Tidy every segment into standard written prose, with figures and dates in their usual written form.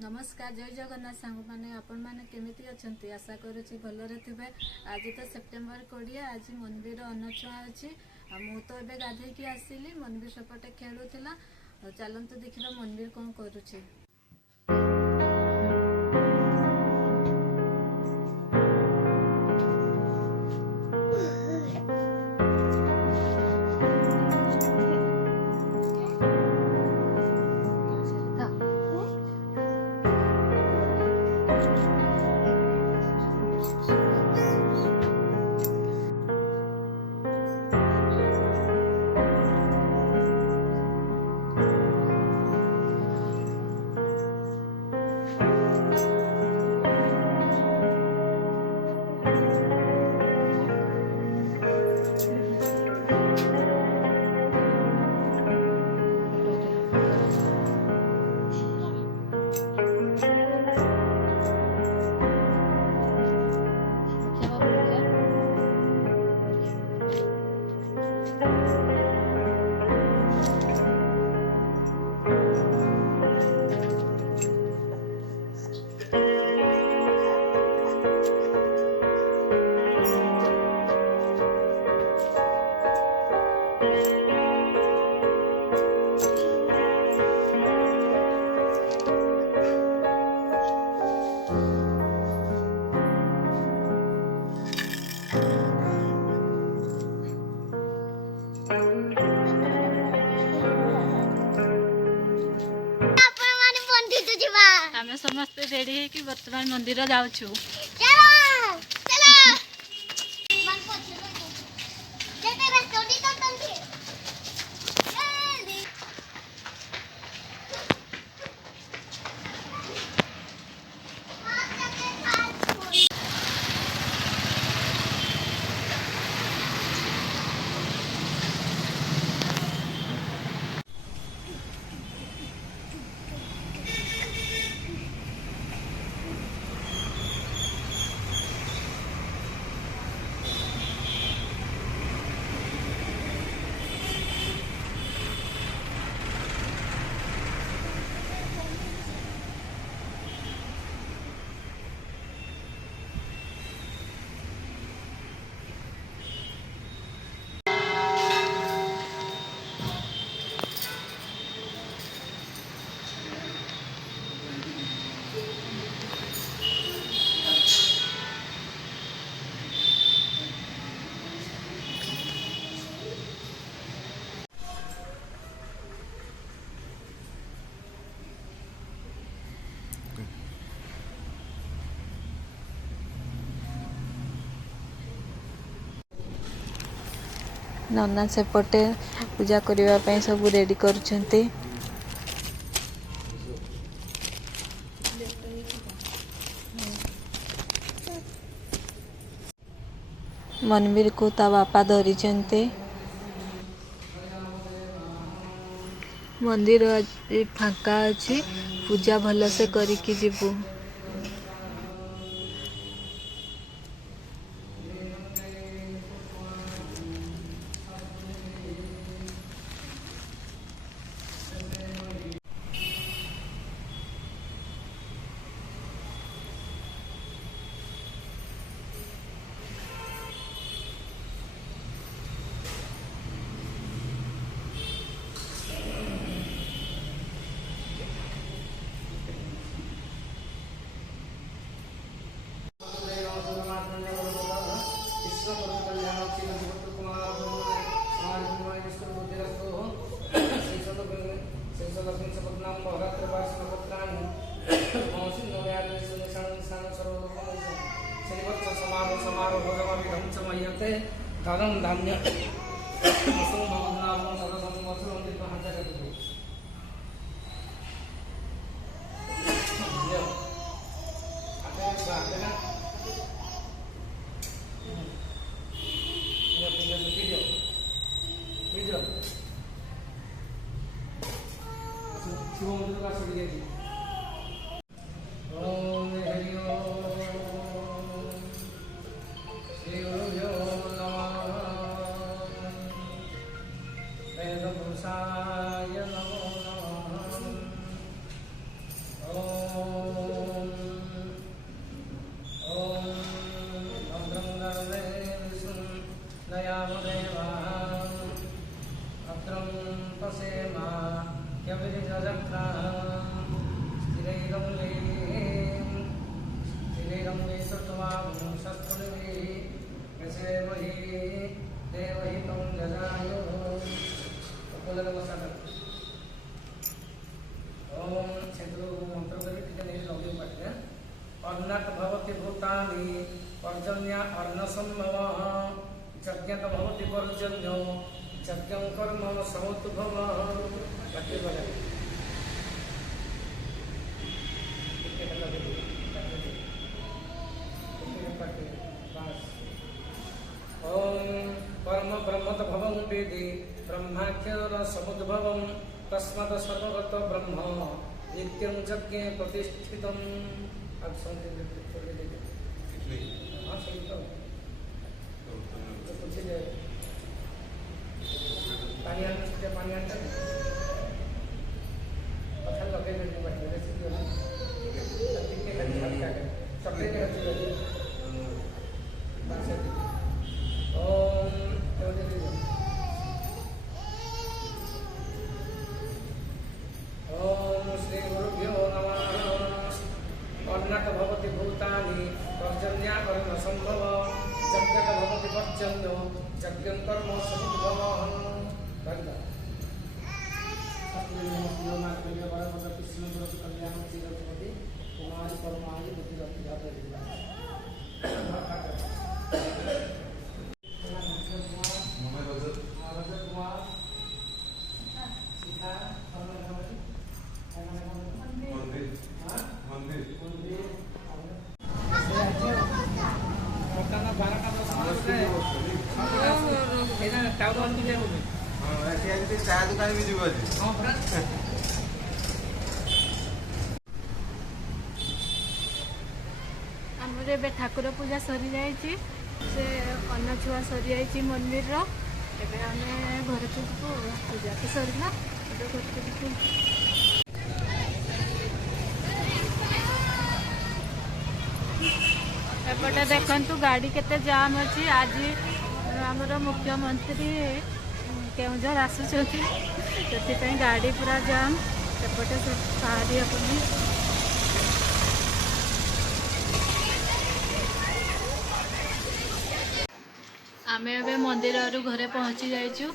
नमस्कार जय जगन्नाथ सांग मैंने आपण मैंने केमिति अच्छी आशा करुँची भलरे थे। आज तो सेप्टेम्बर 20 आज मनवीर अनछुआ अच्छी मु तो एबे गाधेकी आसिली मनवीर सेपटे खेलुला। चलतु देखा मनवीर कौन करुँची। आम समस्त रेडी है कि वर्तमान मंदिर जाऊँ। नन्ना सेपटे पूजा करने सब रेडी करुछंती। मनवीर को ता बापा धरिचंती। मंदिर फांका अच्छी पूजा भल से करिकी जीवु। धर्म धान्य शिव मंदिर का वेदपुरुषाय नमः। ସେଥିରୁ ମନ୍ତ୍ର କରି ଟିକେ ନେଇ ଲଗେଇ ପାରିବେ। ଅନ୍ନାତ ଭବତି ଭୂତାନି ପର୍ଜନ୍ୟା ଅନ୍ନ ସମ୍ଭବ ଯଜ୍ଞତ ଭବତି ପର୍ଜନ୍ୟ ଯଜ୍ଞ କର୍ମ ସମୁଦ୍ଭବ। ବାକି ବଜାଏ ओम परम ब्रह्मत भवं वेदि ब्रह्माख्यर समुद्भवं तस्मात् सर्वगत ब्रह्म नित्यं यज्ञे प्रतिष्ठितम्। अब समझे हाँ सही तो कुछ पानी आने पानी आने अच्छा लगे नहीं बैठे रेसिपी है ठीक है चॉकलेट है बस ओम ओम श्री गुरुभ्यो नमः। अन्नत भवति भूतानि पर्जन्या कर्म संभव यज्ञत भवति पर्जन्यो यज्ञं कर्म समुद्भवः। कुमारी परमाई बुद्धि ଚାହା ଦୋକାନ ବି ଯିବ ଆଜି। ଆମର ଏବେ ଠାକୁର ପୂଜା ସରିଯାଇଛି, ସେ ଅନ୍ନ ଛୁଆ ସରିଯାଇଛି ମନ୍ଦିରର। ଏବେ ଆମେ ଘରକୁ ଯିବୁ, ପୂଜା ତ ସରିଲା, ଏବେ ଘରକୁ ଯିବୁ। ଏପଟେ ଦେଖନ୍ତୁ ଗାଡ଼ି କେତେ ଜାମ୍ ଅଛି। ଆଜି ଆମର ମୁଖ୍ୟମନ୍ତ୍ରୀ କେଉଁଝର ଆସୁଛନ୍ତି, ସେଥିପାଇଁ ଗାଡ଼ି ପୁରା ଜାମ୍। ସେପଟେ ବାହାରି ହେବନି। ଆମେ ଏବେ ମନ୍ଦିରରୁ ଘରେ ପହଞ୍ଚି ଯାଇଛୁ।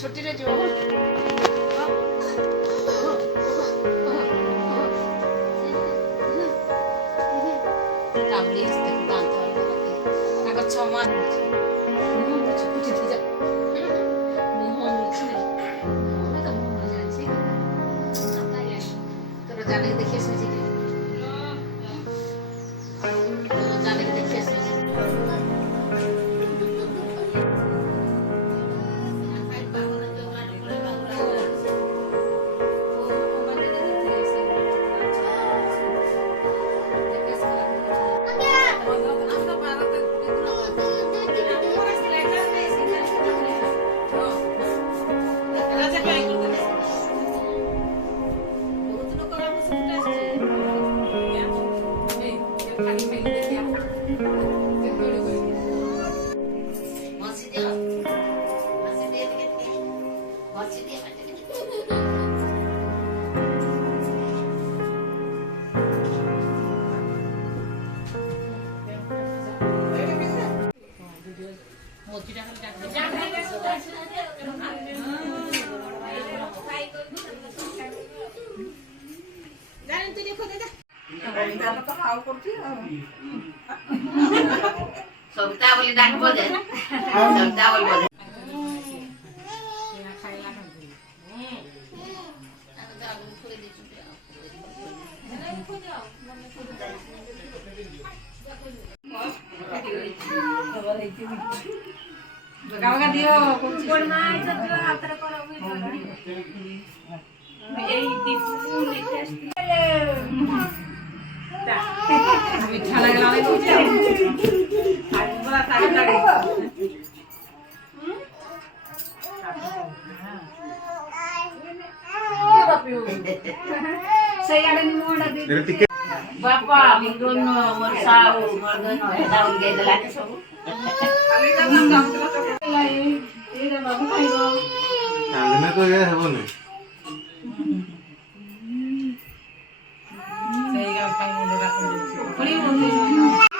छोटी जो जाने देखिए जाने देखिए सविता बोली डाक बजे सविता बोली बजे खाइला ମିଠା ଲାଗିଲା ଟିକେ ବାପା ମୁଣ୍ଡନ ବର୍ଷା ମର୍ଦନ ହେଟା ଉଗେଇ ଦେଲା କି ସବୁ କାନ୍ଦିଲେ ତ ଇଏ ହେବନି।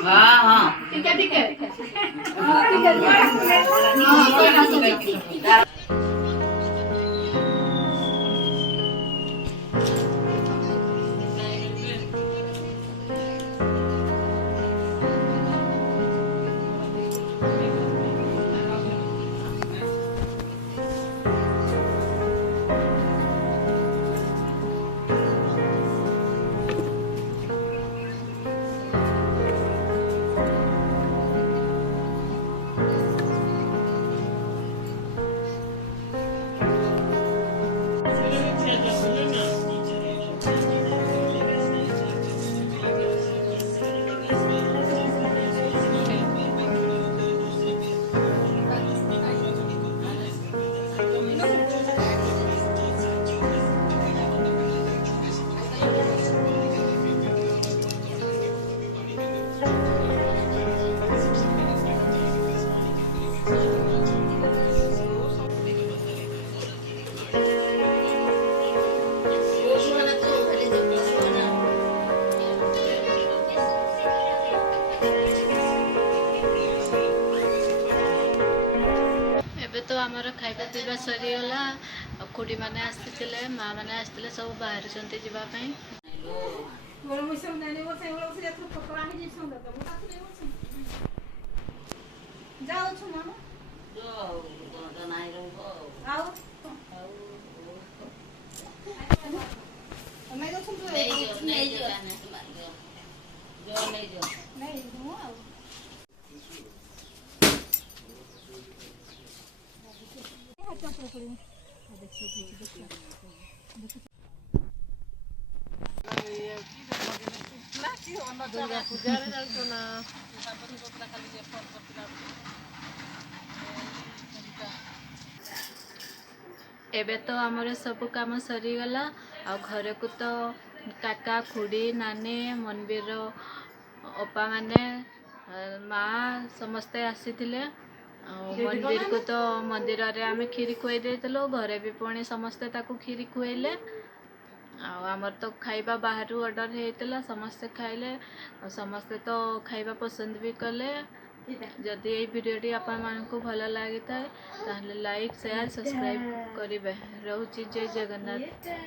ହଁ ହଁ ଏବେ ତ ଆମର ଖାଇବା ପିଇବା ସରିଗଲା। ଆଉ ଖୁଡ଼ିମାନେ ଆସିଥିଲେ, ମା ମାନେ ଆସିଥିଲେ, ସବୁ ବାହାରିଛନ୍ତି ଯିବା ପାଇଁ। ଏବେ ତ ଆମର ସବୁ କାମ ସରିଗଲା। ଆଉ ଘରକୁ ତ କାକା ଖୁଡ଼ି ନାନୀ ମନବୀର ଅପା ମାନେ ମା ସମସ୍ତେ ଆସିଥିଲେ। ଆଉ ମନବୀରକୁ ତ ମନ୍ଦିରରେ ଆମେ କ୍ଷୀରି ଖୁଆଇ ଦେଇଥିଲୁ, ଘରେ ବି ପୁଣି ସମସ୍ତେ ତାକୁ କ୍ଷୀରି ଖୁଆଇଲେ। ଆଉ ଆମର ତ ଖାଇବା ବାହାରୁ ଅର୍ଡ଼ର ହେଇଥିଲା, ସମସ୍ତେ ଖାଇଲେ। ଆଉ ସମସ୍ତେ ତ ଖାଇବା ପସନ୍ଦ ବି କଲେ। ଯଦି ଏଇ ଭିଡ଼ିଓଟି ଆପଣମାନଙ୍କୁ ଭଲ ଲାଗିଥାଏ ତାହେଲେ ଲାଇକ୍ ସେୟାର ସବସ୍କ୍ରାଇବ୍ କରିବେ। ରହୁଛି ଜୟ ଜଗନ୍ନାଥ।